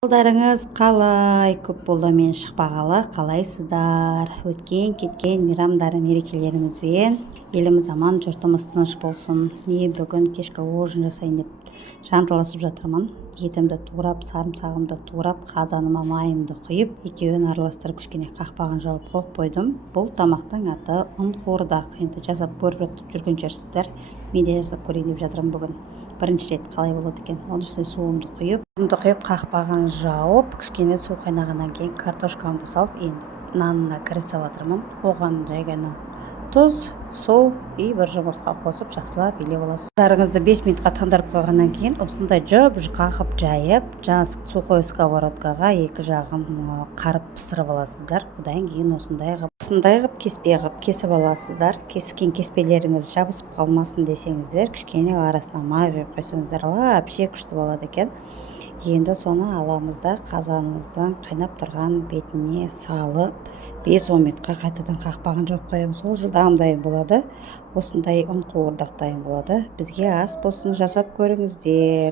Қалдарыңыз қалай? Көп болды мен шықпағалы, қалайсыздар? Өткен кеткен мейрамдар мерекелеріңізбен еліміз аман, жұртымыз тыныш болсын. Мен бүгін кешкі ужин жасайын деп жанталасып жатырмын. Етімді турап, сарымсағымды турап, қазаныма майымды құйып, екеуін араластырып кішкене қақпағын жауып қойып қойдым. Бұл тамақтың аты ұн қуырдақ. Енді жасап көріп жүрген шығарсыздар. Мен де жасап көрейін деп жатырмын бүгін. Бірінші рет қалай болады екен. Оның үстіне суымды құйып, қақпағын жауып, кішкене су қайнағаннан кейін картошкамды салып, енді нанына кірісіп жатырмын. Оған жай ғана тұз, су и бір жұмыртқа қосып жақсылап билеп аласыз. Дарыңызды 5 минутқа тандырып қойғаннан кейін осындай жұп-жұқа қылып жайып, сухой сковородкаға екі жағын қарып пісіріп аласыздар. Одан кейін осындай қылып кеспе қылып кесіп аласыздар. Кескен кеспелеріңіз жабысып қалмасын десеңіздер, кішкене арасына май құйып қойсаңыздар, вообще күшті болады екен. Енді соны аламыз да қазанымыздың қайнап тұрған бетіне салып 5-10 минутқа қайтадан қақпағын жауып қоямыз. Сол жылдам дайын болады. Осындай ұн қуырдақ дайын болады. Бізге ас болсын, жасап көріңіздер.